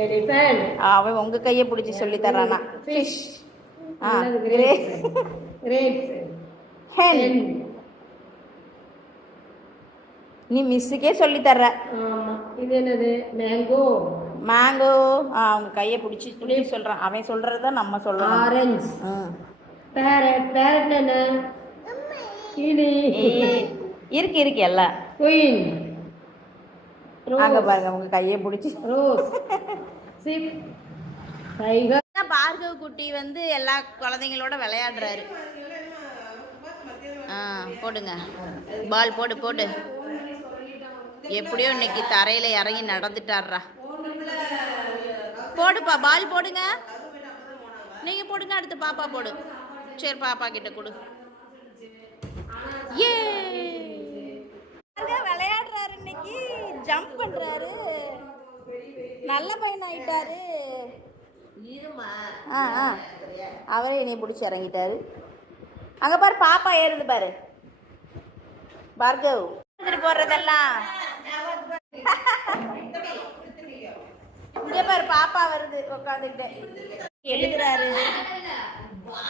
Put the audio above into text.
Elephant. அவன் உங்க கையை பிடிச்சி சொல்லி தர்றானா. ஃபிஷ். கிரேப்ஸ். ஹென். நீ மிஸ்ஸுக்கே சொல்லி தர்ற. ஆமா. இது என்னது? மேங்கோ. மேங்கோ. அவங்க கையை பிடிச்சி பிடிச்சி சொல்றான். அவன் சொல்றத நம்ம சொல்றோம். ஆரஞ்சு. பேரட். பேரட் என்ன? கிளி. இருக்கு இருக்கு எல்லாம். குயின். அங்க பாருங்க உங்க கையை பிடிச்சி. ரோஸ். சிப். டைகர். பார்கவ் குட்டி வந்து எல்லா குழந்தைங்களோட விளையாடுறாரு. போடுங்க பால் போடு போடு. எப்படியோ இன்னைக்கு தரையில இறங்கி நடந்துட்டாரா. போடுப்பா பால் போடுங்க. நீங்க போடுங்க. அடுத்து பாப்பா போடு. சரி பாப்பா கிட்ட கொடு. ஏ விளையாடுறாரு இன்னைக்கு. ஜம்ப் பண்றாரு. நல்ல பையன் ஆயிட்டாரு. அவரே என்னை பிடிச்சி இறங்கிட்டாரு. அங்க பாரு பாப்பா ஏறுது பாரு. பார்கவ் போடுறதெல்லாம் இங்க பாரு பாப்பா வருது உட்காந்துக்கிட்டு எழுதுறாரு.